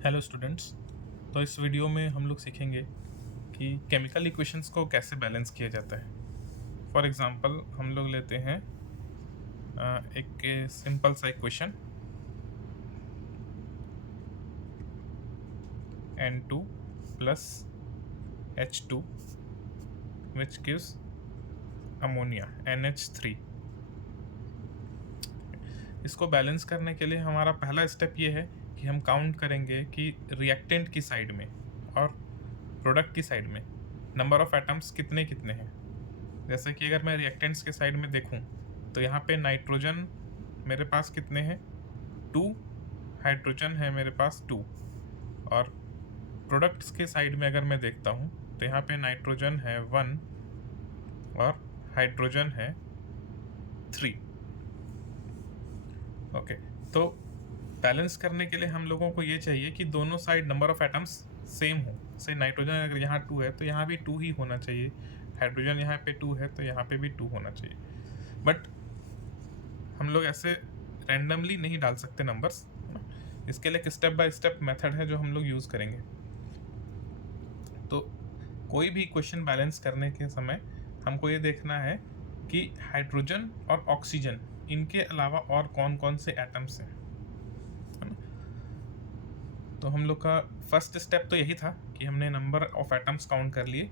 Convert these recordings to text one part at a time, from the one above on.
Hello students. तो इस video में हम लोग सीखेंगे कि केमिकल इक्वेशंस को कैसे बैलेंस किया जाता है। फॉर एग्जांपल हम लोग लेते हैं एक सिंपल सा equation N2 plus H2 which gives ammonia NH3। इसको बैलेंस करने के लिए हमारा पहला स्टेप ये है कि हम काउंट करेंगे कि रिएक्टेंट की साइड में और प्रोडक्ट की साइड में नंबर ऑफ एटम्स कितने कितने हैं। जैसे कि अगर मैं रिएक्टेंट्स के साइड में देखूं तो यहाँ पे नाइट्रोजन मेरे पास कितने हैं 2, हाइड्रोजन है मेरे पास 2, और प्रोडक्ट्स के साइड में अगर मैं देखता हूँ तो यहाँ पे नाइट्रोजन है 1 और हाइड्रोजन है 3। ओके, तो बैलेंस करने के लिए हम लोगों को ये चाहिए कि दोनों side number of atoms same हो। से नाइट्रोजन अगर यहाँ 2 है तो यहाँ भी 2 ही होना चाहिए, हाइड्रोजन यहाँ पे 2 है तो यहाँ पे भी 2 होना चाहिए। बट हम लोग ऐसे रैंडमली नहीं डाल सकते नंबर्स, इसके लिए एक स्टेप बाय स्टेप मेथड है जो हम लोग यूज़ करेंगे। तो कोई भी क्वेश्चन बैलेंस करने के समय हमको ये देखना है कि हाइड्रोजन और ऑक्सीजन इनके अलावा और कौन कौन से एटम्स हैं, है ना। तो हम लोग का फर्स्ट स्टेप तो यही था कि हमने नंबर ऑफ एटम्स काउंट कर लिए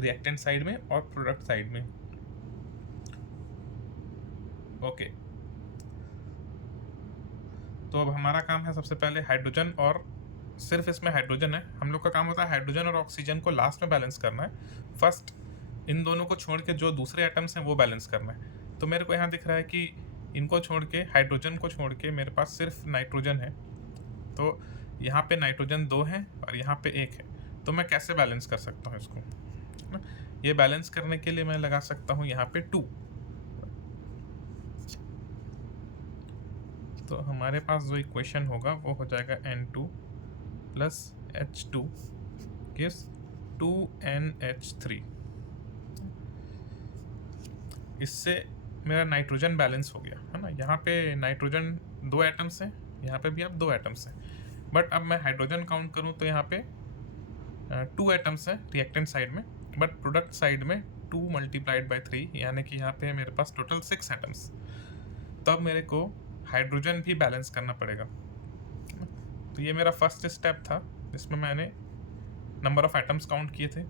रिएक्टेंट साइड में और प्रोडक्ट साइड में। ओके, तो अब हमारा काम है सबसे पहले हाइड्रोजन, और सिर्फ इसमें हाइड्रोजन है। हम लोग का काम होता है हाइड्रोजन और ऑक्सीजन को लास्ट में बैलेंस करना है। फर्स्ट इन दोनों को छोड़ के जो दूसरे एटम्स हैं वो बैलेंस करना है। तो मेरे को यहाँ दिख रहा है कि इनको छोड़ के, हाइड्रोजन को छोड़ के मेरे पास सिर्फ नाइट्रोजन है। तो यहाँ पे नाइट्रोजन 2 है और यहाँ पे 1 है। तो मैं कैसे बैलेंस कर सकता हूँ इसको, है ना। ये बैलेंस करने के लिए मैं लगा सकता हूँ यहाँ पे 2। तो हमारे पास जो इक्वेशन होगा वो हो जाएगा N2 plus H2 gives 2NH3। इससे मेरा नाइट्रोजन बैलेंस हो गया, है ना। यहाँ पे नाइट्रोजन 2 एटम्स हैं, यहाँ पे भी अब 2 एटम्स हैं। बट अब मैं हाइड्रोजन काउंट करूँ तो यहाँ पे 2 एटम्स हैं रिएक्टेंट साइड में, बट प्रोडक्ट साइड में 2 मल्टीप्लाइड बाई 3, यानी कि यहाँ पे मेरे पास टोटल 6 एटम्स। तब मेरे को हाइड्रोजन भी बैलेंस करना पड़ेगा। तो ये मेरा फर्स्ट स्टेप था जिसमें मैंने नंबर ऑफ एटम्स काउंट किए थे।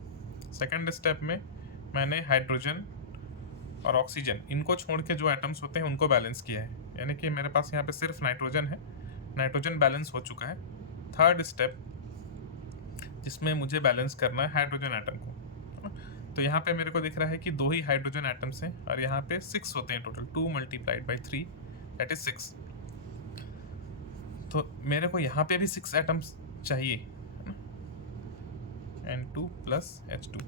सेकंड स्टेप में मैंने हाइड्रोजन और ऑक्सीजन इनको छोड़ के जो एटम्स होते हैं उनको बैलेंस किया है, यानी कि मेरे पास यहाँ पे सिर्फ नाइट्रोजन है, नाइट्रोजन बैलेंस हो चुका है। थर्ड स्टेप जिसमें मुझे बैलेंस करना है हाइड्रोजन एटम को, तो यहाँ पे मेरे को दिख रहा है कि 2 ही हाइड्रोजन एटम्स हैं और यहाँ पे 6 होते हैं total, 2 multiplied by 3 that is 6। तो मेरे को यहाँ पे भी 6 एटम्स चाहिए, है ना। N2 plus H2।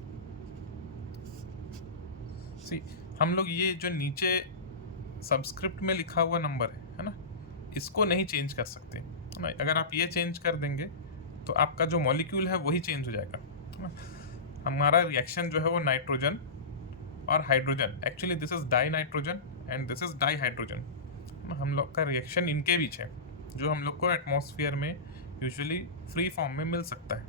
सी, हम लोग ये जो नीचे सबस्क्रिप्ट में लिखा हुआ नंबर है ना, इसको नहीं चेंज कर सकते, है ना। अगर आप ये चेंज कर देंगे तो आपका जो मॉलिक्यूल है वही चेंज हो जाएगा, है ना। हमारा रिएक्शन जो है वो नाइट्रोजन और hydrogen, actually this is die nitrogen and this is di hydrogen, हम लोग का रिएक्शन इनके बीच है जो हम लोग को एटमॉस्फेयर में यूजुअली फ्री फॉर्म में मिल सकता है।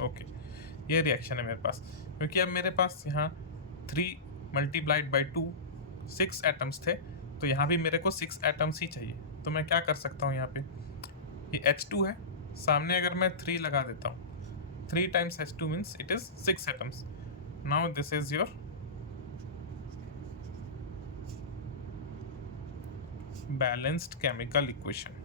ओके, ये रिएक्शन है मेरे पास, क्योंकि अब मेरे पास यहाँ 3 मल्टीप्लाइड बाई 2 6 एटम्स थे, तो यहाँ भी मेरे को 6 एटम्स ही चाहिए। तो मैं क्या कर सकता हूँ, यहाँ पे ये H2 है, सामने अगर मैं 3 लगा देता हूँ, 3 times H2 means it is 6 atoms. Now this is your balanced chemical equation।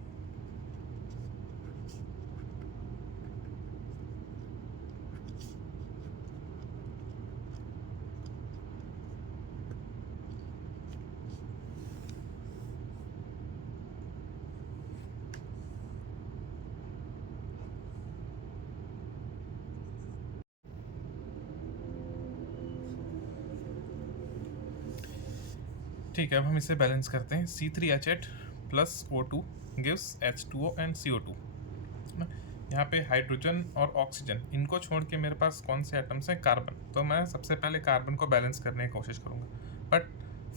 ठीक है, अब हम इसे बैलेंस करते हैं। C3H8 plus O2 gives H2O and CO2, है ना। यहाँ पे हाइड्रोजन और ऑक्सीजन इनको छोड़ के मेरे पास कौन से एटम्स हैं, कार्बन। तो मैं सबसे पहले कार्बन को बैलेंस करने की कोशिश करूँगा, बट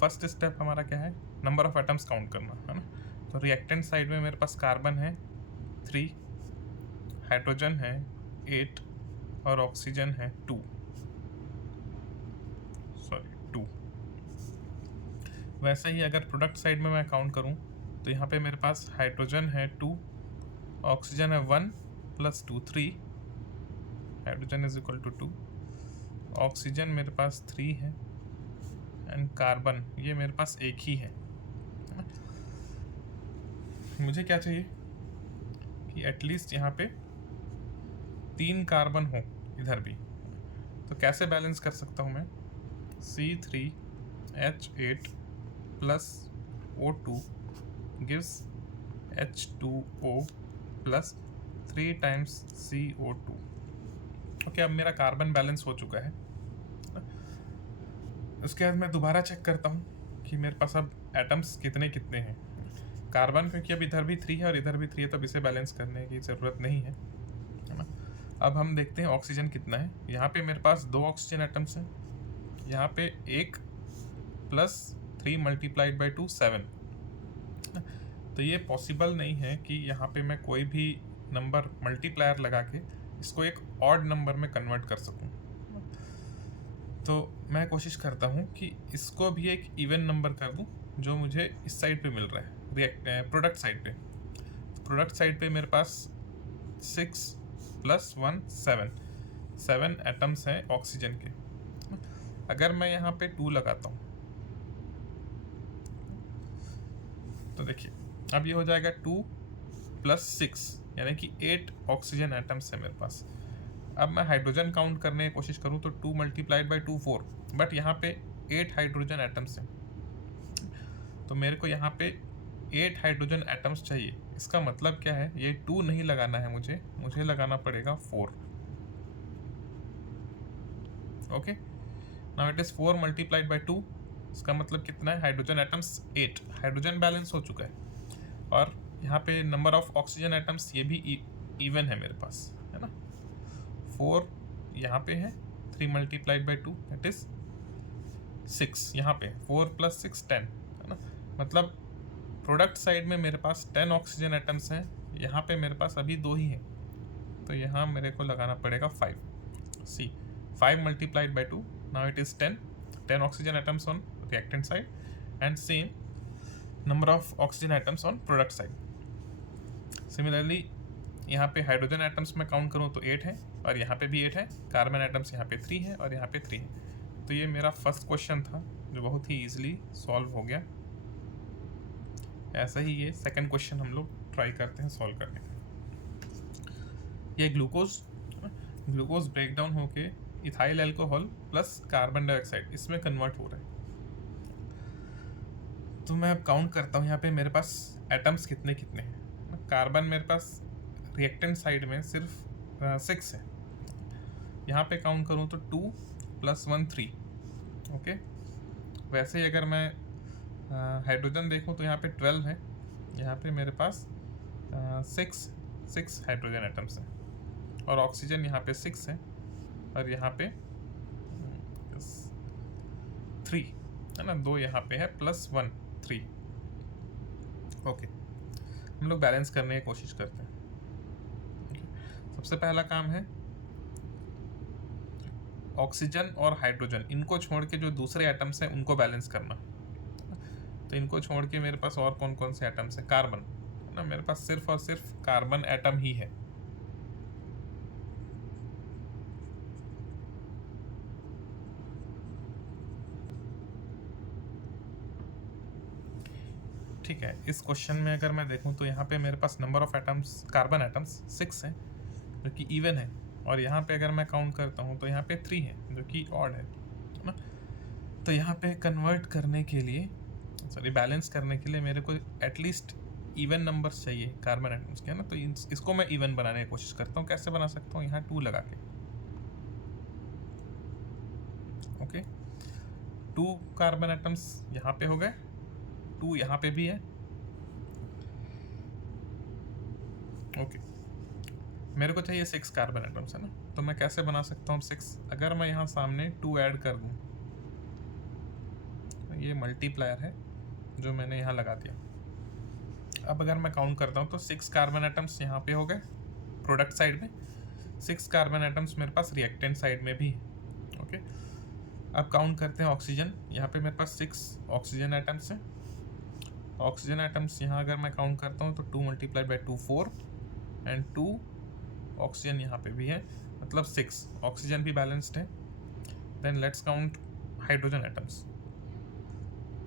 फर्स्ट स्टेप हमारा क्या है, नंबर ऑफ एटम्स काउंट करना, है ना। तो रिएक्टेंट साइड में मेरे पास कार्बन है 3, हाइड्रोजन है 8 और ऑक्सीजन है 2। वैसे ही अगर प्रोडक्ट साइड में मैं काउंट करूं तो यहाँ पे मेरे पास हाइड्रोजन है 2, ऑक्सीजन है 1 + 2 3, hydrogen is equal to 2, oxygen मेरे पास 3 है एंड कार्बन ये मेरे पास एक ही है। मुझे क्या चाहिए कि एटलीस्ट यहाँ पे 3 कार्बन हो इधर भी। तो कैसे बैलेंस कर सकता हूँ मैं? C3H8 + O2 gives H2O + 3 times CO2। Okay, अब मेरा कार्बन बैलेंस हो चुका है। उसके बाद मैं दोबारा चेक करता हूँ कि मेरे पास अब एटम्स कितने कितने हैं। कार्बन क्योंकि अब इधर भी 3 है और इधर भी 3 है तो अब इसे बैलेंस करने की ज़रूरत नहीं है ना। अब हम देखते हैं ऑक्सीजन कितना है। यहाँ पे मेरे पास 2 ऑक्सीजन एटम्स हैं, यहाँ पे 1 + 3 × 2 7। तो ये पॉसिबल नहीं है कि यहाँ पे मैं कोई भी नंबर मल्टीप्लायर लगा के इसको एक ऑड नंबर में कन्वर्ट कर सकूँ। तो मैं कोशिश करता हूँ कि इसको भी एक इवन नंबर कर दूँ जो मुझे इस साइड पे मिल रहा है, प्रोडक्ट साइड पे। प्रोडक्ट साइड पे मेरे पास 6 + 1 7 एटम्स हैं ऑक्सीजन के। अगर मैं यहाँ पे 2 लगाता हूँ तो देखिए अब ये हो जाएगा 2 + 6 यानी कि 8 ऑक्सीजन एटम्स है मेरे पास। अब मैं हाइड्रोजन काउंट करने की कोशिश करूँ तो 2 × 2 4, बट यहाँ पे 8 हाइड्रोजन एटम्स हैं। तो मेरे को यहाँ पे 8 हाइड्रोजन एटम्स चाहिए। इसका मतलब क्या है? ये 2 नहीं लगाना है मुझे लगाना पड़ेगा 4। Okay, now it is 4 × 2। इसका मतलब कितना है? Hydrogen atoms 8। हाइड्रोजन बैलेंस हो चुका है और यहाँ पे नंबर ऑफ ऑक्सीजन एटम्स ये भी इवन है मेरे पास, है ना। 4 यहाँ पे है, 3 × 2 दैट इज 6। यहाँ पे 4 + 6 10, है ना। मतलब प्रोडक्ट साइड में मेरे पास 10 ऑक्सीजन एटम्स हैं, यहाँ पे मेरे पास अभी 2 ही हैं, तो यहाँ मेरे को लगाना पड़ेगा 5। सी 5 × 2, now it is 10 oxygen atoms on reactant side and same number of oxygen atoms on product side. Similarly यहाँ पे हाइड्रोजन एटम्स में काउंट करूँ तो 8 है और यहाँ पे भी 8 है। कार्बन एटम्स यहाँ पे 3 है और यहाँ पे 3 है। तो ये मेरा फर्स्ट क्वेश्चन था जो बहुत ही ईजिली सॉल्व हो गया। ऐसा ही ये सेकंड क्वेश्चन हम लोग ट्राई करते हैं सॉल्व करने का। ये ग्लूकोज ब्रेक डाउन होके ethyl alcohol plus carbon dioxide इसमें कन्वर्ट हो रहा है। तो मैं अब काउंट करता हूँ यहाँ पे मेरे पास एटम्स कितने कितने हैं। कार्बन मेरे पास रिएक्टेंट साइड में सिर्फ 6 है। यहाँ पे काउंट करूँ तो 2 + 1 3। ओके, वैसे ही अगर मैं हाइड्रोजन देखूँ तो यहाँ पे 12 है। यहाँ पे मेरे पास 6 हाइड्रोजन एटम्स हैं और ऑक्सीजन यहाँ पे 6 है और यहाँ पे 3 है ना। 2 यहाँ पे है +1 3। ओके, हम लोग बैलेंस करने की कोशिश करते हैं। सबसे पहला काम है ऑक्सीजन और हाइड्रोजन, इनको छोड़ के जो दूसरे एटम्स हैं उनको बैलेंस करना। तो इनको छोड़ के मेरे पास और कौन कौन से एटम्स हैं? कार्बन है ना, मेरे पास सिर्फ और सिर्फ कार्बन एटम ही है। ठीक है, इस क्वेश्चन में अगर मैं देखूं तो यहाँ पे मेरे पास number of atoms carbon atoms 6 है जो कि इवन है और यहाँ पे अगर मैं काउंट करता हूँ तो यहाँ पे 3 है जो कि ऑड है ना। तो यहाँ पे कन्वर्ट करने के लिए बैलेंस करने के लिए मेरे को एटलीस्ट इवन नंबर्स चाहिए कार्बन एटम्स के, है ना। तो इसको मैं इवन बनाने की कोशिश करता हूँ। कैसे बना सकता हूँ? यहाँ 2 लगा के। ओके, 2 कार्बन एटम्स यहाँ पे हो गए, 2 यहाँ पे भी है। ओके, मेरे को चाहिए 6 कार्बन एटम्स, है ना। तो मैं कैसे बना सकता हूँ 6? अगर मैं यहाँ सामने 2 ऐड कर दूँ, ये मल्टीप्लायर है जो मैंने यहाँ लगा दिया। अब अगर मैं काउंट करता हूँ तो 6 कार्बन एटम्स यहाँ पे हो गए प्रोडक्ट साइड में, 6 कार्बन एटम्स मेरे पास रिएक्टेंट साइड में भी है। ओके, अब काउंट करते हैं ऑक्सीजन। यहाँ पे मेरे पास 6 ऑक्सीजन एटम्स हैं। ऑक्सीजन एटम्स यहाँ अगर मैं काउंट करता हूँ तो 2 × 2 4 एंड 2 ऑक्सीजन यहाँ पे भी है, मतलब 6 ऑक्सीजन भी बैलेंस्ड है। Then let's count hydrogen atoms,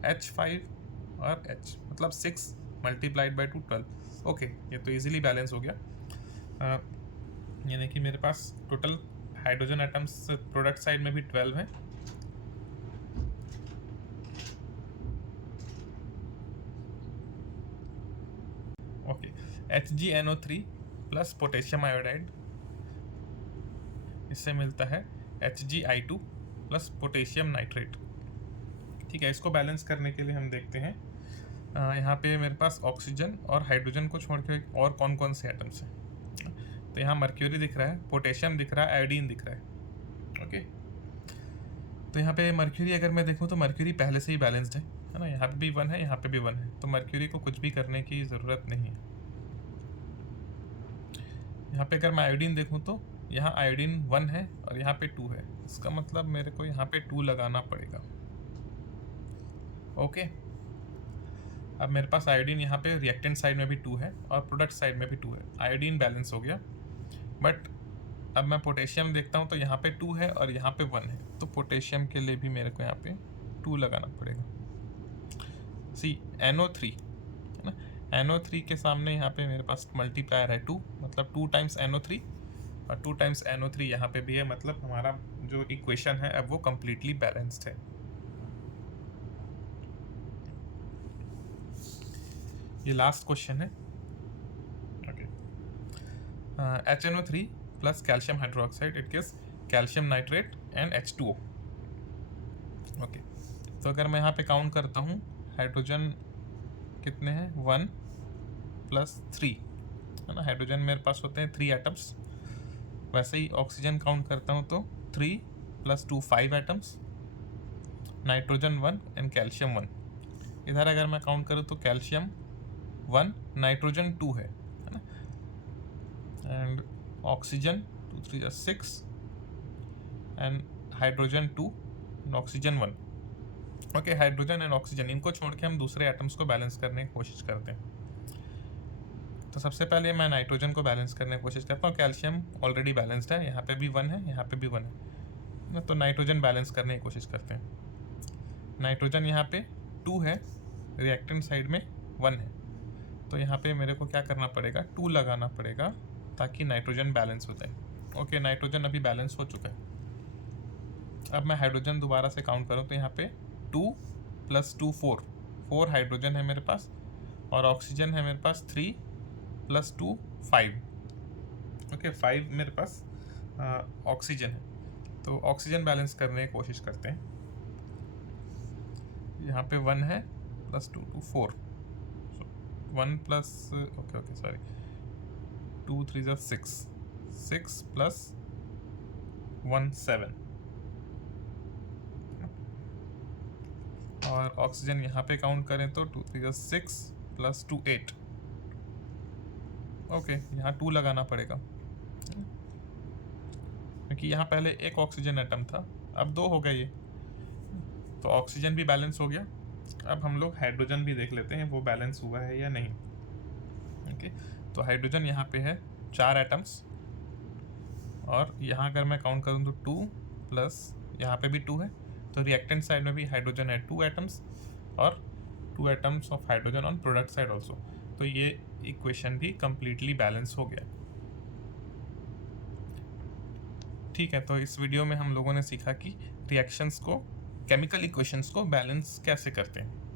H5 और H, मतलब 6 × 2 12। ओके, ये तो इजीली बैलेंस हो गया। यानी कि मेरे पास total hydrogen atoms product side में भी 12 है। Okay, HgNO3 plus potassium iodide, इससे मिलता है HgI2 प्लस पोटेशियम नाइट्रेट। ठीक है, इसको बैलेंस करने के लिए हम देखते हैं यहाँ पे मेरे पास ऑक्सीजन और हाइड्रोजन को छोड़ के और कौन कौन से एटम्स हैं। तो यहाँ मर्क्यूरी दिख रहा है, पोटेशियम दिख रहा है, आयोडीन दिख रहा है। ओके, तो यहाँ पे मर्क्यूरी अगर मैं देखूँ तो मर्क्यूरी पहले से ही बैलेंस्ड है ना, यहाँ पे भी 1 है, यहाँ पे भी 1 है, तो मर्क्यूरी को कुछ भी करने की ज़रूरत नहीं है। यहाँ पे अगर मैं आयोडीन देखूँ तो यहाँ आयोडीन 1 है और यहाँ पे 2 है, इसका मतलब मेरे को यहाँ पे 2 लगाना पड़ेगा। ओके, अब मेरे पास आयोडीन यहाँ पे रिएक्टेंट साइड में भी 2 है और प्रोडक्ट साइड में भी 2 है, आयोडीन बैलेंस हो गया। बट अब मैं पोटेशियम देखता हूँ तो यहाँ पे 2 है और यहाँ पे 1 है, तो पोटेशियम के लिए भी मेरे को यहाँ पे 2 लगाना पड़ेगा। सी NO3 है ना, NO3 के सामने यहाँ पे मेरे पास मल्टीप्लायर है 2, मतलब 2 टाइम्स NO3 और 2 टाइम्स NO3 यहाँ पे भी है, मतलब हमारा जो इक्वेशन है अब वो कम्प्लीटली बैलेंस्ड है। ये लास्ट क्वेश्चन है। Okay, HNO3 plus calcium hydroxide it gives calcium nitrate and H2O। Okay, तो अगर मैं यहाँ पे काउंट करता हूँ हाइड्रोजन कितने हैं, 1 + 3 है ना, हाइड्रोजन मेरे पास होते हैं 3 एटम्स। वैसे ही ऑक्सीजन काउंट करता हूँ तो 3 + 2 5 एटम्स, नाइट्रोजन 1 एंड कैल्शियम 1। इधर अगर मैं काउंट करूँ तो कैल्शियम 1, नाइट्रोजन 2 है ना, and oxygen 2 3 6 and hydrogen 2 and oxygen 1। Okay, hydrogen and oxygen इनको छोड़ के हम दूसरे एटम्स को बैलेंस करने की कोशिश करते हैं। तो सबसे पहले मैं नाइट्रोजन को बैलेंस करने की कोशिश करता हूँ। कैल्शियम ऑलरेडी बैलेंस्ड है, यहाँ पे भी 1 है, यहाँ पे भी 1 है, तो नाइट्रोजन बैलेंस करने की कोशिश करते हैं। नाइट्रोजन यहाँ पे 2 है, रिएक्टेंट साइड में 1 है, तो यहाँ पे मेरे को क्या करना पड़ेगा, 2 लगाना पड़ेगा ताकि नाइट्रोजन बैलेंस हो जाए। ओके, नाइट्रोजन अभी बैलेंस हो चुका है। अब मैं हाइड्रोजन दोबारा से काउंट करूँ तो यहाँ पे 2 + 2 4 हाइड्रोजन है मेरे पास, और ऑक्सीजन है मेरे पास 3 + 2 5। ओके, 5 मेरे पास ऑक्सीजन है, तो ऑक्सीजन बैलेंस करने की कोशिश करते हैं। यहाँ पे 1 है + 2 2 4, 1 प्लस ओके सॉरी 2 3 6 6 + 1 7, और ऑक्सीजन यहाँ पे काउंट करें तो 2 3 6 + 2 8। ओके, यहाँ 2 लगाना पड़ेगा क्योंकि यहाँ पहले एक ऑक्सीजन एटम था, अब 2 हो गए ये, तो ऑक्सीजन भी बैलेंस हो गया। अब हम लोग हाइड्रोजन भी देख लेते हैं वो बैलेंस हुआ है या नहीं। ओके, तो हाइड्रोजन यहाँ पे है 4 एटम्स, और यहाँ अगर मैं काउंट करूँ तो 2 प्लस यहाँ पे भी 2 है, तो रिएक्टेंट साइड में भी हाइड्रोजन है 2 एटम्स, और 2 atoms of hydrogen on product side also, तो ये इक्वेशन भी कम्प्लीटली बैलेंस हो गया। ठीक है, तो इस वीडियो में हम लोगों ने सीखा कि रिएक्शंस को, केमिकल इक्वेशंस को बैलेंस कैसे करते हैं।